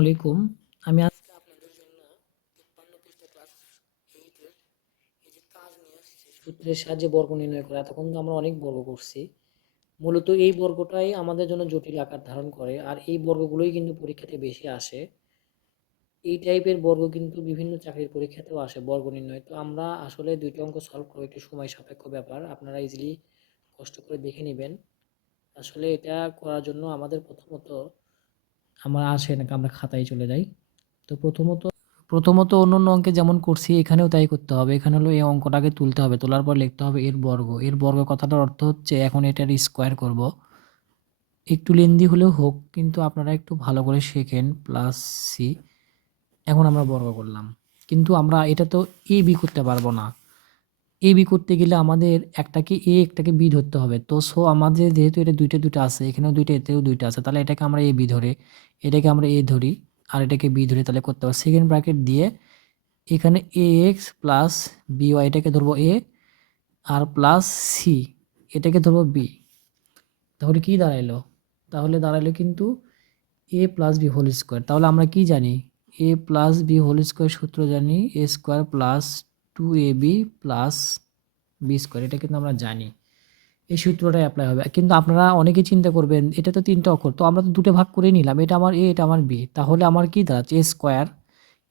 আলাইকুম। আমি আজকে আপনাদের জন্য ৫৩ পৃষ্ঠা ক্লাস 8 এর এই যে কাজ নিয়ে আসছি সূত্রের সাহায্যে বর্গ নির্ণয় করা। এতক্ষণ তো আমরা অনেক বর্গ করছি। মূলত এই বর্গটাই আমাদের জন্য জটিল আকার ধারণ করে আর এই বর্গগুলোই কিন্তু পরীক্ষাতে বেশি আসে। এই টাইপের বর্গ কিন্তু বিভিন্ন চাকরির পরীক্ষাতেও আসে বর্গ নির্ণয়। তো আমরা আসলে ২টা অঙ্ক সলভ করব, একটু সময় সাপেক্ষ ব্যাপার। আপনারা ইজিলি কষ্ট করে দেখে নিবেন। আসলে এটা করার জন্য আমাদের প্রথমত আসেন আমরা খাতায় চলে যাই। তো প্রথমত অন্যান্য অঙ্কে যেমন করছি এখানেও তাই করতে হবে। এখানে হলো এই অঙ্কটাকে তুলতে হবে, তোলার পর লিখতে হবে এর বর্গ। এর বর্গ কথাটার অর্থ হচ্ছে এখন এটার স্কোয়ার করব। একটু লেন্দি হলেও হোক, কিন্তু আপনারা একটু ভালো করে শেখেন। প্লাস সি, এখন আমরা বর্গ করলাম, কিন্তু আমরা এটা তো এ বি করতে পারবো না। এ বি করতে গেলে আমাদের একটাকে এ একটাকে বি ধরতে হবে। তো সো আমাদের যেহেতু এটা দুইটা দুইটা আছে, এখানেও দুইটা এতেও দুইটা আছে, তাহলে এটাকে আমরা এ বি ধরে, এটাকে আমরা এ ধরি আর এটাকে বি ধরি, তাহলে করতে হবে সেকেন্ড ব্র্যাকেট দিয়ে এখানে এ এক্স প্লাস বি ওয়াই এটাকে ধরবো এ, আর প্লাস সি এটাকে ধরবো বি। তাহলে কি দাঁড়াইলো? তাহলে দাঁড়াইলো কিন্তু A plus B whole square. তাহলে আমরা কি জানি? A plus B whole square সূত্র জানি A square plus 2ab plus B square, এটা কিন্তু আমরা জানি। এই সূত্রটাই অ্যাপ্লাই হবে। কিন্তু আপনারা অনেকেই চিন্তা করবেন এটা তো 3টা অক্ষর, তো আমরা তো দুটো ভাগ করে নিলাম, এটা আমার এ এটা আমার বি, তাহলে আমার কি দাঁড়াচ্ছে? এ স্কোয়ার,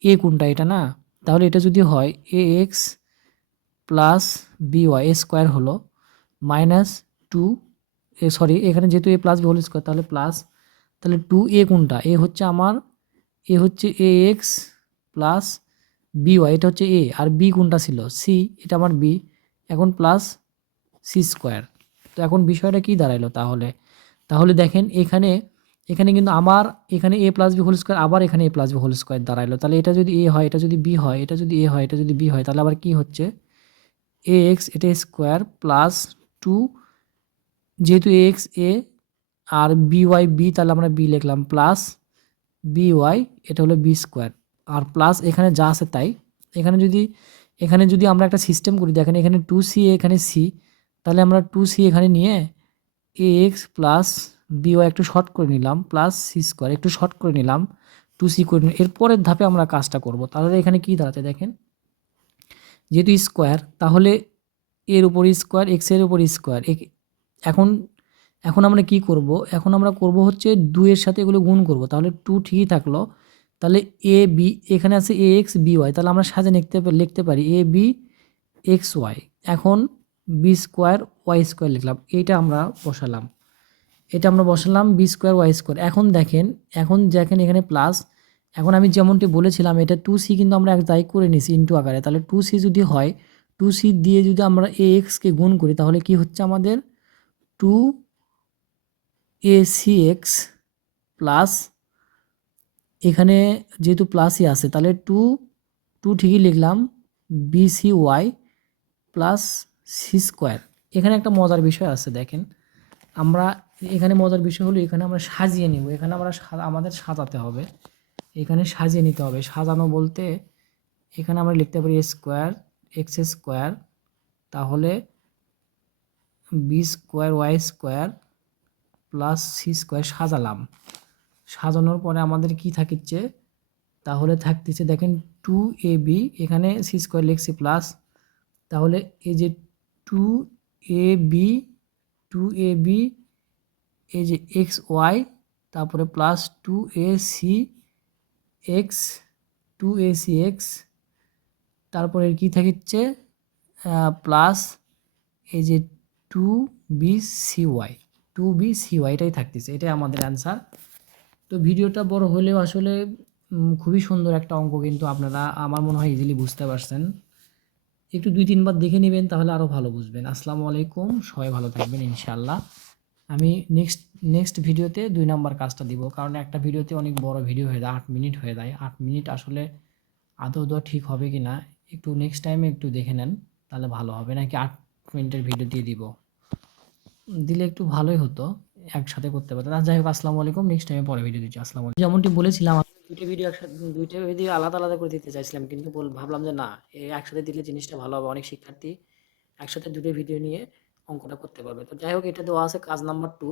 এ কোনটা? এটা না। তাহলে এটা যদি হয় A X plus B Y square হলো মাইনাস 2, সরি এখানে যেহেতু A plus B whole square তাহলে প্লাস, তাহলে 2a কোনটা? এ হচ্ছে আমার, এ হচ্ছে A X plus B Y, এটা হচ্ছে এ, আর বি কোনটা ছিল? সি, এটা আমার বি। এখন প্লাস সি স্কোয়ার। তো এখন বিষয়টা কি দাঁড়াইলো তাহলে? তাহলে দেখেন এখানে, এখানে কিন্তু আমার এখানে এ প্লাস বি হোল স্কোয়ার, আবার এখানে এ প্লাস বি হোল স্কোয়ার দাঁড়াইলো। তাহলে এটা যদি এ হয়, এটা যদি বি হয়, এটা যদি এ হয়, এটা যদি বি হয়, তাহলে আবার কি হচ্ছে? এ এক্স এটা স্কোয়ার প্লাস 2, যেহেতু এ এক্স এ আর বি ওয়াই বি, তাহলে আমরা বি লিখলাম প্লাস বি ওয়াই, এটা হলো বি স্কোয়ার। আর প্লাস এখানে যা আছে তাই। এখানে যদি আমরা একটা সিস্টেম করি, দেখেন এখানে 2c এখানে সি, তাহলে আমরা 2c এখানে নিয়ে এ এক্স প্লাস বি ওয়াই একটু শর্ট করে নিলাম প্লাস সি স্কোয়ার একটু শর্ট করে নিলাম 2c করে নিলাম। এরপরের ধাপে আমরা কাজটা করব। তাহলে এখানে কি দাঁড়াচ্ছে দেখেন, যেহেতু স্কোয়ার তাহলে এর উপর স্কোয়ার এক্সের উপর স্কোয়ার। এখন এখন আমরা কি করব? এখন আমরা করব হচ্ছে 2 এর সাথে এগুলো গুণ করব, তাহলে 2 ঠিকই থাকলো। তাহলে এ বি এখানে আছে এ এক্স বি ওয়াই, তাহলে আমরা সাজে লিখতে পারি এ বি এক্স ওয়াই। এখন বি স্কোয়ার ওয়াই স্কোয়ার লিখলাম, এটা আমরা বসালাম বি স্কোয়ার ওয়াই স্কোয়ার। এখন দেখেন এখানে প্লাস, এখন আমি যেমনটি বলেছিলাম এটা 2c কিন্তু আমরা এক দায় করে নিছি ইনটু আকারে, তাহলে 2c যদি হয়, 2c দিয়ে যদি আমরা এ এক্সকে গুণ করি তাহলে কি হচ্ছে আমাদের? 2ac(x) প্লাস, এখানে যেহেতু প্লাসই আছে তাহলে 2 ঠিকই লিখলাম bcy প্লাস সি স্কোয়ার। এখানে একটা মজার বিষয় আছে দেখেন, আমরা এখানে মজার বিষয় হলো এখানে আমরা সাজিয়ে নিব, এখানে আমাদের সাজাতে হবে, এখানে সাজিয়ে নিতে হবে। সাজানো বলতে এখানে আমরা লিখতে পারি স্কোয়ার এক্স স্কোয়ার, তাহলে B square Y square plus C square সাজালাম। সাজানোর পরে আমাদের কি থাকিচ্ছে? তাহলে থাকতেছে দেখেন 2ab, এখানে সি স্কোয়ার লিখছি প্লাস, তাহলে এই যে 2ab, 2ab এই যে এক্স ওয়াই, তারপরে প্লাস 2ac(x), 2ac(x), তারপরে কি থাকছে প্লাস এই যে 2bcy, 2bcy এটাই থাকতেছে, এটাই আমাদের অ্যান্সার। তো ভিডিওটা বড় হলেও আসলে খুবই সুন্দর একটা অঙ্ক, কিন্তু আপনারা আমার মনে হয় ইজিলি বুঝতে পারছেন। একটু 2-3 বার দেখে নেবেন তাহলে আরও ভালো বুঝবেন। আসসালামু আলাইকুম, সবাই ভালো থাকবেন ইনশাআল্লাহ। আমি নেক্সট ভিডিওতে 2 নাম্বার কাজটা দিব, কারণ একটা ভিডিওতে অনেক বড় ভিডিও হয়ে যায়, 8 মিনিট হয়ে যায়। 8 মিনিট আসলে আদৌ ঠিক হবে কি না একটু নেক্সট টাইমে একটু দেখে নেন, তাহলে ভালো হবে। নাকি 8 মিনিটের ভিডিও দিয়ে দিব, দিলে একটু ভালোই হতো, একসাথে করতে পারতাম। যাই হোক, আসসালামু আলাইকুম, নেক্সট টাইমে পরে ভিডিও দিচ্ছি। আসসালামু আলাইকুম। যেমনটি বলেছিলাম আমি দুইটা ভিডিও আলাদা আলাদা করে দিতে চাইছিলাম, কিন্তু ভাবলাম যে না, একসাথে দিলে জিনিসটা ভালো হবে, অনেক শিক্ষার্থী একসাথে দুটো ভিডিও নিয়ে অঙ্কটা করতে পারবে। তো যাই হোক, এটা দেওয়া আছে কাজ number 2,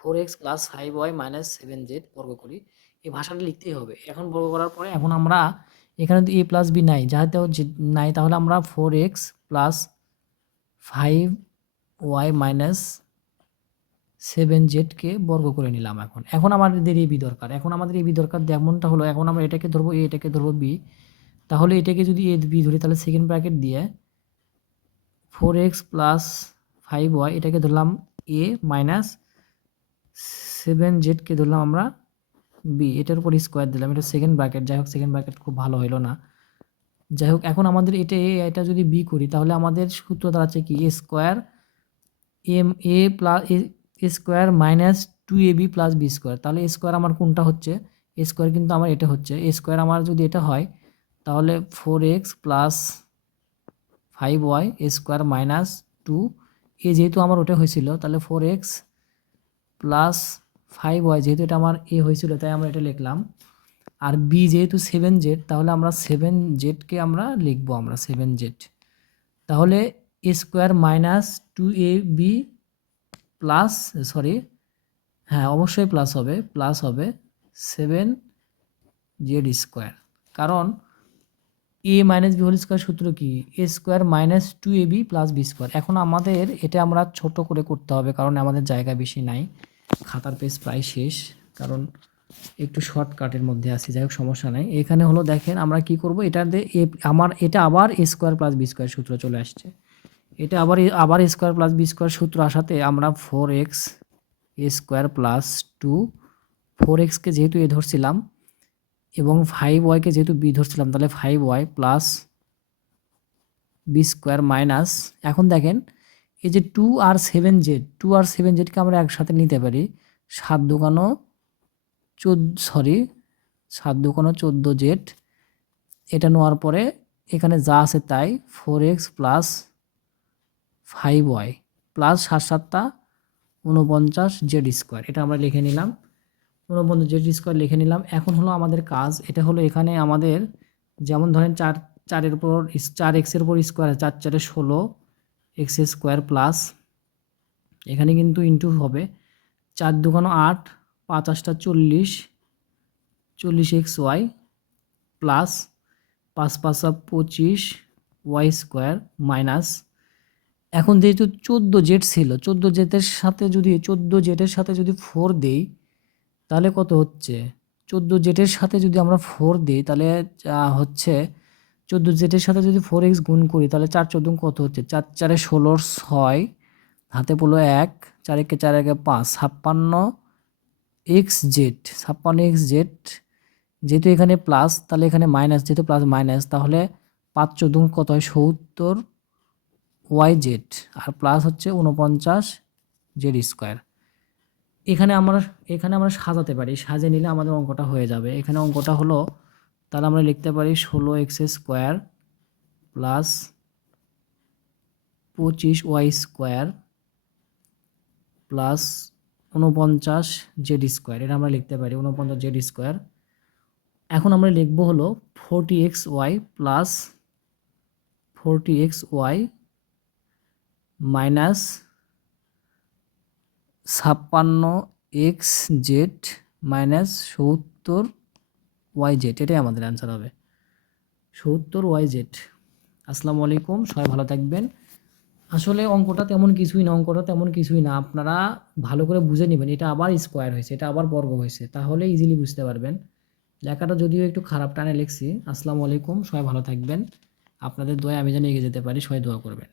4x plus 5y minus 7z বর্গ করি। এই ভাষাটা লিখতেই হবে। এখন বর্গ করার পরে এখন আমরা এখানে তো a প্লাস বি নাই, যাতে নাই, তাহলে আমরা 4x প্লাস 5y মাইনাস 7zকে বর্গ করে নিলাম। এখন আমাদের এই বি দরকার। এখন আমাদের এই বি দরকার, যেমনটা হলো এখন আমরা এটাকে ধরবো a, এটাকে ধরবো b। তাহলে এটাকে যদি a b ধরি তাহলে সেকেন্ড ব্র্যাকেট দিয়ে 4x প্লাস 5y এটাকে ধরলাম a মাইনাস 7zকে ধরলাম আমরা b, এটার উপর স্কোয়ার দিলাম, এটা সেকেন্ড ব্র্যাকেট। যাই হোক, সেকেন্ড ব্র্যাকেট খুব ভালো হলো না। যাই হোক, এখন আমাদের এটা যদি b করি তাহলে আমাদের সূত্র দাঁড়াচ্ছে কি, a square m a plus a square minus 2ab plus B square. তাহলে এ স্কোয়ার আমার কোনটা হচ্ছে, এ স্কোয়ার কিন্তু আমার এটা হচ্ছে। এ স্কোয়ার আমার যদি এটা হয় তাহলে 4x plus 5y square minus 2, এ যেহেতু আমার ওটা হয়েছিল তাহলে 4x প্লাস 5y যেহেতু এটা আমার এ হয়েছিল তাই আমরা এটা লিখলাম। আর বি যেহেতু 7z তাহলে আমরা 7zকে আমরা লিখবো, আমরা 7z। তাহলে এ square minus 2ab plus, sorry হ্যাঁ অবশ্যই প্লাস হবে 7z স্কোয়ার। কারণ A minus B whole square সূত্র কি, A square minus 2ab plus B square. এখন আমাদের এটা আমরা ছোট করে করতে হবে কারণ আমাদের জায়গা বেশি নাই, খাতার পেজ প্রায় শেষ, কারণ একটু শর্টকাটের মধ্যে আছি। যাই হোক, সমস্যা নাই। এখানে হলো দেখেন আমরা কি করব, এটা দিয়ে এটা আবার এ স্কোয়ার প্লাস বি স্কোয়ার সূত্র চলে আসছে। এটা আবার এ স্কোয়ার প্লাস বি স্কোয়ার সূত্র আসাতে আমরা 4x এ স্কোয়ার প্লাস 2, 4xকে যেহেতু এ ধরছিলাম এবং 5yকে যেহেতু বি ধরছিলাম তাহলে 5y plus B square minus, এখন দেখেন এই যে 2 আর 7zকে আমরা একসাথে নিতে পারি, 7 দুগুণ 14z। এটা নেওয়ার পরে এখানে যা আছে তাই 4x plus 5y plus 7 7টা 49z square, এটা আমরা লিখে নিলাম, 49z স্কোয়ার লিখে নিলাম। এখন হলো আমাদের কাজ, এটা হলো এখানে আমাদের যেমন ধরেন 4 উপর 4x-এর উপর স্কোয়ার, 4 4 16 x স্কোয়ার প্লাস এখানে কিন্তু ইন্টু হবে 4 দুগুণ 8, 5 8টা 40 40xy plus 5 5 25 y square minus, এখন যেহেতু 14z ছিল, 14z-এর সাথে যদি 4 দেই তাহলে কত হচ্ছে, 14z-এর সাথে যদি আমরা 4 দিই তাহলে হচ্ছে 14z-এর সাথে যদি 4x গুণ করি তাহলে 4 14 কত হচ্ছে, 4 4 16 6, হাতে পড়লো 1, 4 1 4 1 5, 56xz। যেহেতু এখানে প্লাস তাহলে এখানে মাইনাস, যেহেতু প্লাস মাইনাস তাহলে 5 14 কত হয় 70 yz, আর প্লাস হচ্ছে 49z স্কোয়ার। এখানে আমরা সাজাতে পারি, সাজিয়ে নিলে আমাদের অঙ্কটা হয়ে যাবে। এখানে অঙ্কটা হলো, তাহলে আমরা লিখতে পারি 16x square plus 25y square plus 49z square, এটা আমরা লিখতে পারি 49z স্কোয়ার। এখন আমরা লিখব হলো 40xy plus 40xy minus 56xz minus 70yz, এটাই আমাদের অ্যান্সার হবে 70yz। আসসালামু আলাইকুম, সবাই ভালো থাকবেন। আসলে অঙ্কটা তেমন কিছুই না, আপনারা ভালো করে বুঝে নেবেন। এটা আবার স্কোয়ার হয়েছে, এটা আবার বর্গ হয়েছে, তাহলে ইজিলি বুঝতে পারবেন। লেখাটা যদিও একটু খারাপ টানে লিখছি। আসসালামু আলাইকুম, সবাই ভালো থাকবেন। আপনাদের দোয়ায় আমি যেন এগিয়ে যেতে পারি, সবাই দোয়া করবেন।